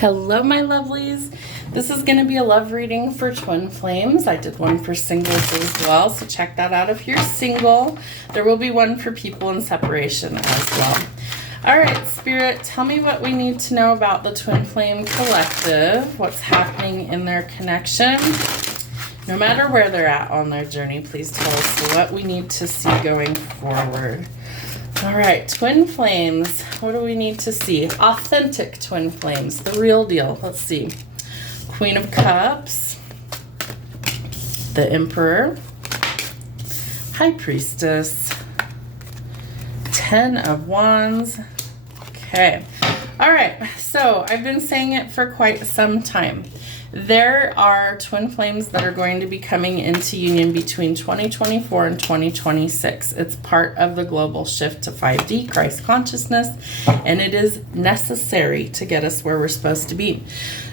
Hello, my lovelies. This is going to be a love reading for twin flames. I did one for singles as well, so check that out if you're single. There will be one for people in separation as well. All right, Spirit, tell me what we need to know about the Twin Flame Collective, what's happening in their connection. No matter where they're at on their journey, please tell us what we need to see going forward. All right, twin flames. What do we need to see? Authentic twin flames, the real deal. Let's see. Queen of Cups, the Emperor, High Priestess, 10 of Wands. Okay. All right, so I've been saying it for quite some time. There are twin flames that are going to be coming into union between 2024 and 2026. It's part of the global shift to 5D, Christ consciousness, and it is necessary to get us where we're supposed to be.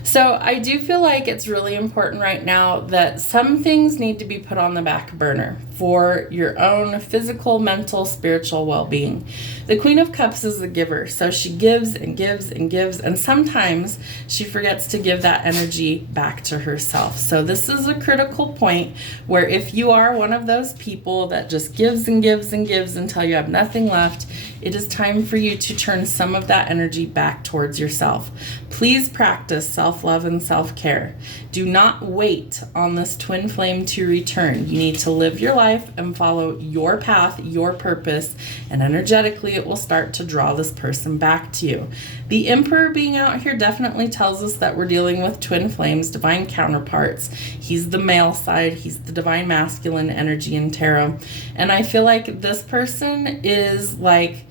So I do feel like it's really important right now that some things need to be put on the back burner for your own physical, mental, spiritual well-being. The Queen of Cups is the giver, so she gives and gives and gives, and sometimes she forgets to give that energy back to herself. So this is a critical point where if you are one of those people that just gives and gives and gives until you have nothing left, it is time for you to turn some of that energy back towards yourself. Please practice self-love and self-care. Do not wait on this twin flame to return. You need to live your life and follow your path, your purpose, and energetically it will start to draw this person back to you. The Emperor being out here definitely tells us that we're dealing with twin flames, divine counterparts. He's the male side. He's the divine masculine energy in tarot. And I feel like this person is like,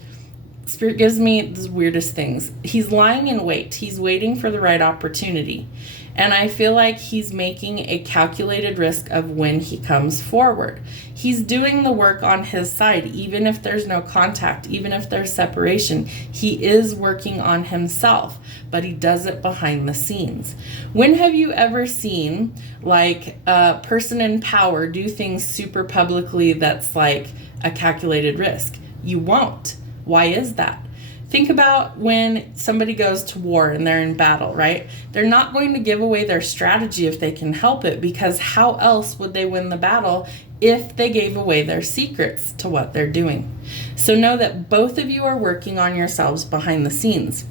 Spirit gives me the weirdest things. He's lying in wait. He's waiting for the right opportunity. And I feel like he's making a calculated risk of when he comes forward. He's doing the work on his side, even if there's no contact, even if there's separation. He is working on himself, but he does it behind the scenes. When have you ever seen like a person in power do things super publicly that's like a calculated risk? You won't. Why is that? Think about when somebody goes to war and they're in battle, right? They're not going to give away their strategy if they can help it, because how else would they win the battle if they gave away their secrets to what they're doing? So know that both of you are working on yourselves behind the scenes.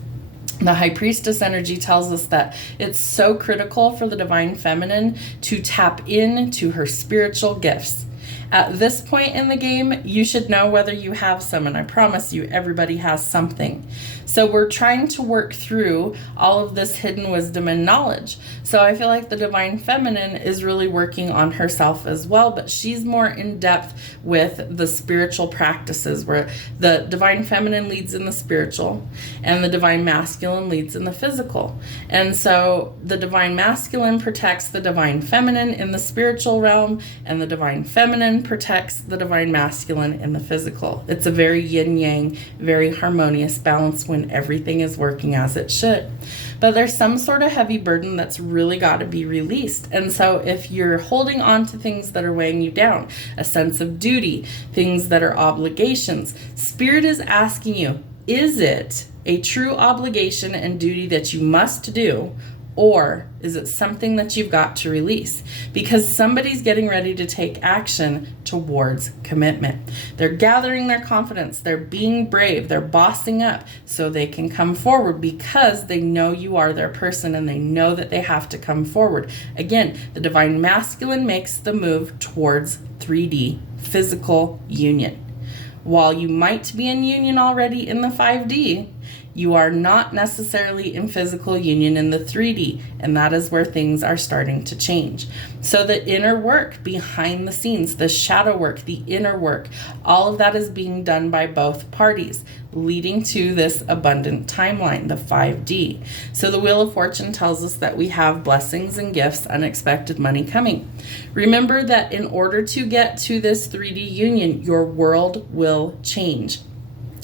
The High Priestess energy tells us that it's so critical for the divine feminine to tap into her spiritual gifts. At this point in the game, you should know whether you have some, and I promise you, everybody has something. So we're trying to work through all of this hidden wisdom and knowledge. So I feel like the divine feminine is really working on herself as well, but she's more in depth with the spiritual practices, where the divine feminine leads in the spiritual and the divine masculine leads in the physical. And so the divine masculine protects the divine feminine in the spiritual realm, and the divine feminine protects the divine masculine in the physical. It's a very yin-yang, very harmonious balance when everything is working as it should. But there's some sort of heavy burden that's really got to be released. And so if you're holding on to things that are weighing you down, a sense of duty, things that are obligations, Spirit is asking you, is it a true obligation and duty that you must do, or is it something that you've got to release? Because somebody's getting ready to take action towards commitment. They're gathering their confidence. They're being brave. They're bossing up so they can come forward, because they know you are their person and they know that they have to come forward. Again, the divine masculine makes the move towards 3D, physical union. While you might be in union already in the 5D, you are not necessarily in physical union in the 3D, and that is where things are starting to change. So the inner work behind the scenes, the shadow work, the inner work, all of that is being done by both parties, leading to this abundant timeline, the 5D. So the Wheel of Fortune tells us that we have blessings and gifts, unexpected money coming. Remember that in order to get to this 3D union, your world will change.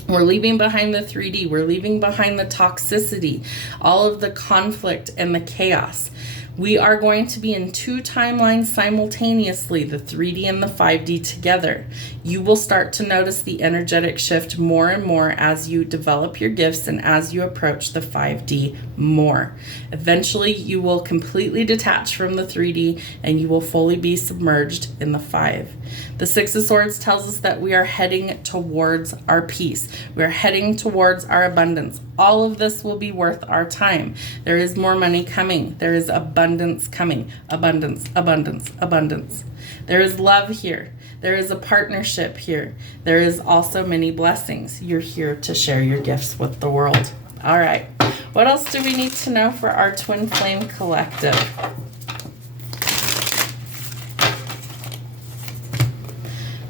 We're leaving behind the 3D. We're leaving behind the toxicity, all of the conflict and the chaos. We are going to be in 2 timelines simultaneously, the 3D and the 5D together. You will start to notice the energetic shift more and more as you develop your gifts and as you approach the 5D more. Eventually, you will completely detach from the 3D and you will fully be submerged in the 5. The 6 of Swords tells us that we are heading towards our peace. We are heading towards our abundance. All of this will be worth our time. There is more money coming. There is abundance coming. Abundance, abundance, abundance. There is love here. There is a partnership here. There is also many blessings. You're here to share your gifts with the world. All right. What else do we need to know for our Twin Flame Collective?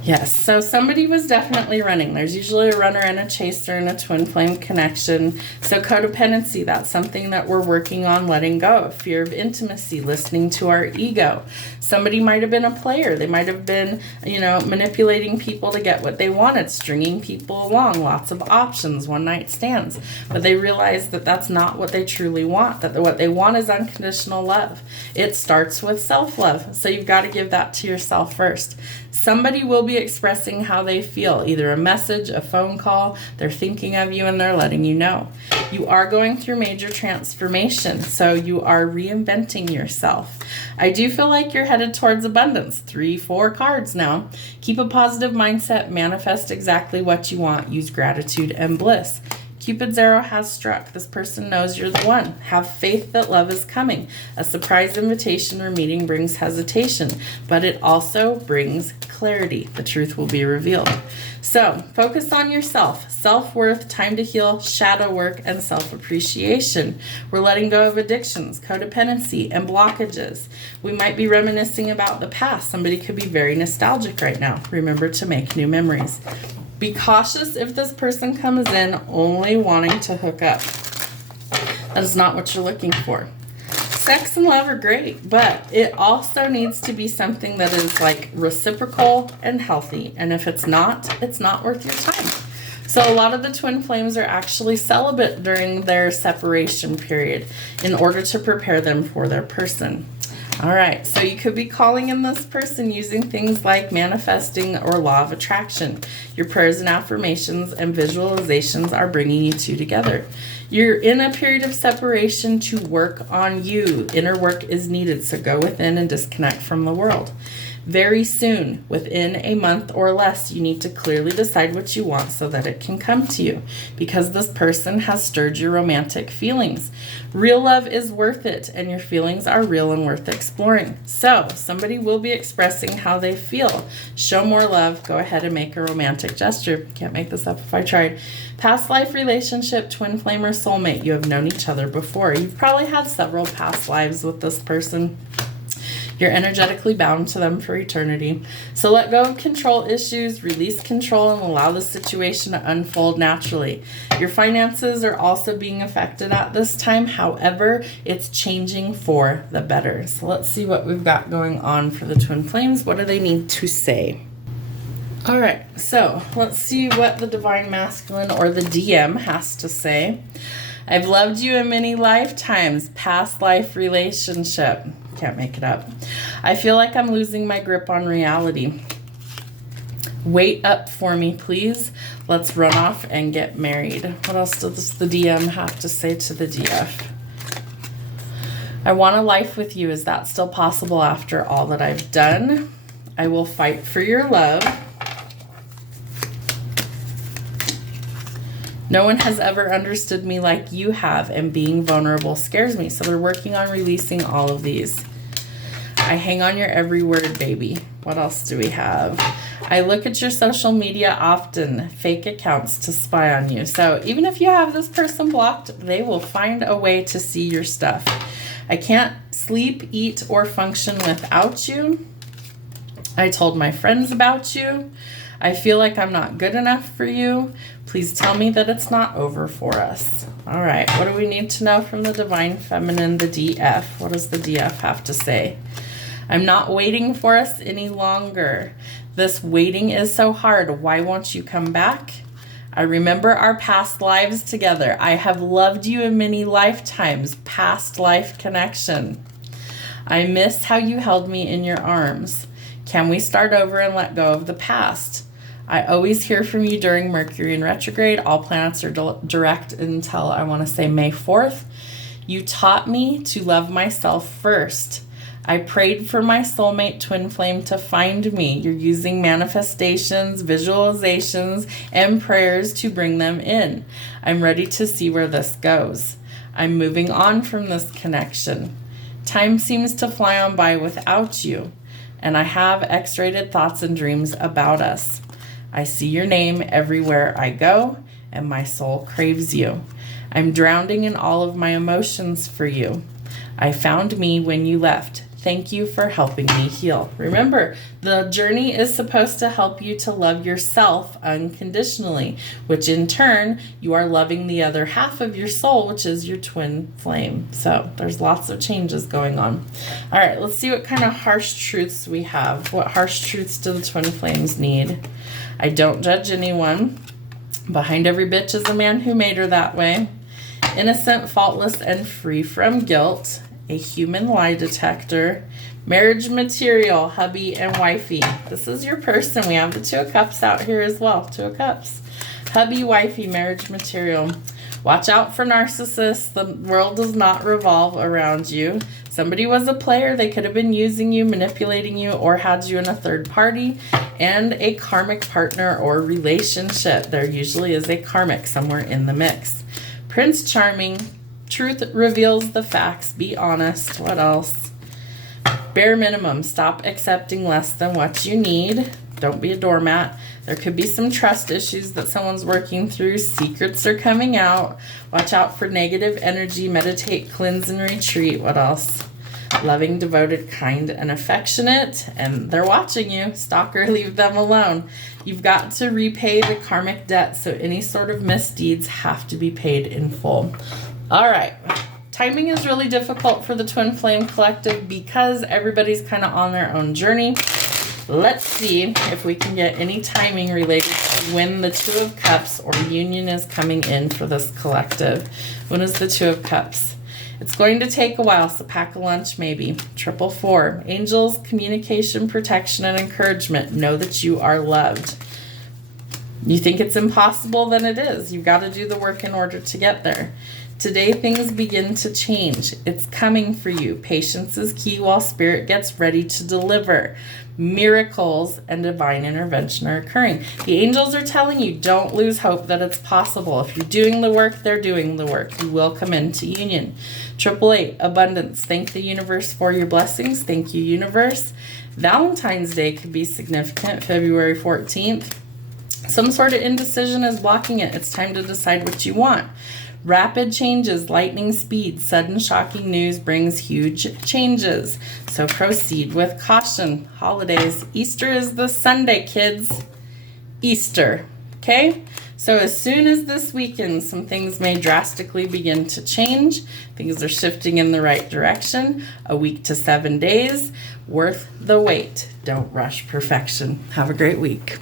Yes, so somebody was definitely running. There's usually a runner and a chaser in a twin flame connection. So codependency, that's something that we're working on letting go of. Fear of intimacy, listening to our ego. Somebody might have been a player. They might have been, manipulating people to get what they wanted, stringing people along, lots of options, one-night stands. But they realized that that's not what they truly want, that what they want is unconditional love. It starts with self-love, so you've got to give that to yourself first. Somebody will be expressing how they feel, either a message, a phone call, they're thinking of you and they're letting you know. You are going through major transformation, so you are reinventing yourself. I do feel like you're headed towards abundance. 3, 4 cards now. Keep a positive mindset, manifest exactly what you want, use gratitude and bliss. Cupid's arrow has struck. This person knows you're the one. Have faith that love is coming. A surprise invitation or meeting brings hesitation, but it also brings clarity. The truth will be revealed. So focus on yourself, self-worth, time to heal, shadow work, and self-appreciation. We're letting go of addictions, codependency, and blockages. We might be reminiscing about the past. Somebody could be very nostalgic right now. Remember to make new memories. Be cautious if this person comes in only wanting to hook up. That is not what you're looking for. Sex and love are great, but it also needs to be something that is like reciprocal and healthy. And if it's not worth your time. So a lot of the twin flames are actually celibate during their separation period in order to prepare them for their person. All right, so you could be calling in this person using things like manifesting or law of attraction. Your prayers and affirmations and visualizations are bringing you two together. You're in a period of separation to work on you. Inner work is needed, so go within and disconnect from the world. Very soon, within a month or less, you need to clearly decide what you want so that it can come to you, because this person has stirred your romantic feelings. Real love is worth it, and your feelings are real and worth exploring. So somebody will be expressing how they feel. Show more love. Go ahead and make a romantic gesture. Can't make this up if I tried. Past life relationship, twin flame, or soulmate. You have known each other before. You've probably had several past lives with this person. You're energetically bound to them for eternity. So let go of control issues, release control, and allow the situation to unfold naturally. Your finances are also being affected at this time. However, it's changing for the better. So let's see what we've got going on for the twin flames. What do they need to say? All right, so let's see what the Divine Masculine or the DM has to say. I've loved you in many lifetimes. Past life relationship. Can't make it up. I feel like I'm losing my grip on reality. Wait up for me, please. Let's run off and get married. What else does the DM have to say to the DF? I want a life with you. Is that still possible after all that I've done? I will fight for your love. No one has ever understood me like you have, and being vulnerable scares me. So they're working on releasing all of these. I hang on your every word, baby. What else do we have? I look at your social media often, fake accounts to spy on you. So even if you have this person blocked, they will find a way to see your stuff. I can't sleep, eat, or function without you. I told my friends about you. I feel like I'm not good enough for you. Please tell me that it's not over for us. All right, what do we need to know from the Divine Feminine, the DF? What does the DF have to say? I'm not waiting for us any longer. This waiting is so hard. Why won't you come back? I remember our past lives together. I have loved you in many lifetimes. Past life connection. I miss how you held me in your arms. Can we start over and let go of the past? I always hear from you during Mercury in retrograde. All planets are direct until I want to say May 4th. You taught me to love myself first. I prayed for my soulmate twin flame to find me. You're using manifestations, visualizations, and prayers to bring them in. I'm ready to see where this goes. I'm moving on from this connection. Time seems to fly on by without you, and I have X-rated thoughts and dreams about us. I see your name everywhere I go, and my soul craves you. I'm drowning in all of my emotions for you. I found me when you left. Thank you for helping me heal. Remember, the journey is supposed to help you to love yourself unconditionally, which in turn, you are loving the other half of your soul, which is your twin flame. So there's lots of changes going on. All right, let's see what kind of harsh truths we have. What harsh truths do the twin flames need? I don't judge anyone. Behind every bitch is a man who made her that way. Innocent, faultless, and free from guilt. A human lie detector, marriage material, hubby and wifey. This is your person. We have the Two of Cups out here as well. Two of Cups. Hubby, wifey, marriage material. Watch out for narcissists. The world does not revolve around you. Somebody was a player. They could have been using you, manipulating you, or had you in a third party. And a karmic partner or relationship. There usually is a karmic somewhere in the mix. Prince Charming. Truth reveals the facts. Be honest. What else? Bare minimum. Stop accepting less than what you need. Don't be a doormat. There could be some trust issues that someone's working through. Secrets are coming out. Watch out for negative energy. Meditate, cleanse, and retreat. What else? Loving, devoted, kind, and affectionate. And they're watching you. Stalker, leave them alone. You've got to repay the karmic debt, so any sort of misdeeds have to be paid in full. All right. Timing is really difficult for the Twin Flame Collective because everybody's kind of on their own journey. Let's see if we can get any timing related to when the Two of Cups or union is coming in for this collective. When is the Two of Cups? It's going to take a while, so pack a lunch maybe. 444. Angels, communication, protection, and encouragement. Know that you are loved. You think it's impossible? Then it is. You've got to do the work in order to get there. Today, things begin to change. It's coming for you. Patience is key while Spirit gets ready to deliver. Miracles and divine intervention are occurring. The angels are telling you, don't lose hope that it's possible. If you're doing the work, they're doing the work. You will come into union. 888, abundance. Thank the universe for your blessings. Thank you, universe. Valentine's Day could be significant, February 14th. Some sort of indecision is blocking it. It's time to decide what you want. Rapid changes, lightning speed, sudden shocking news brings huge changes. So proceed with caution. Holidays. Easter is this Sunday, kids. Easter. Okay? So as soon as this weekend, some things may drastically begin to change. Things are shifting in the right direction. A week to 7 days. Worth the wait. Don't rush perfection. Have a great week.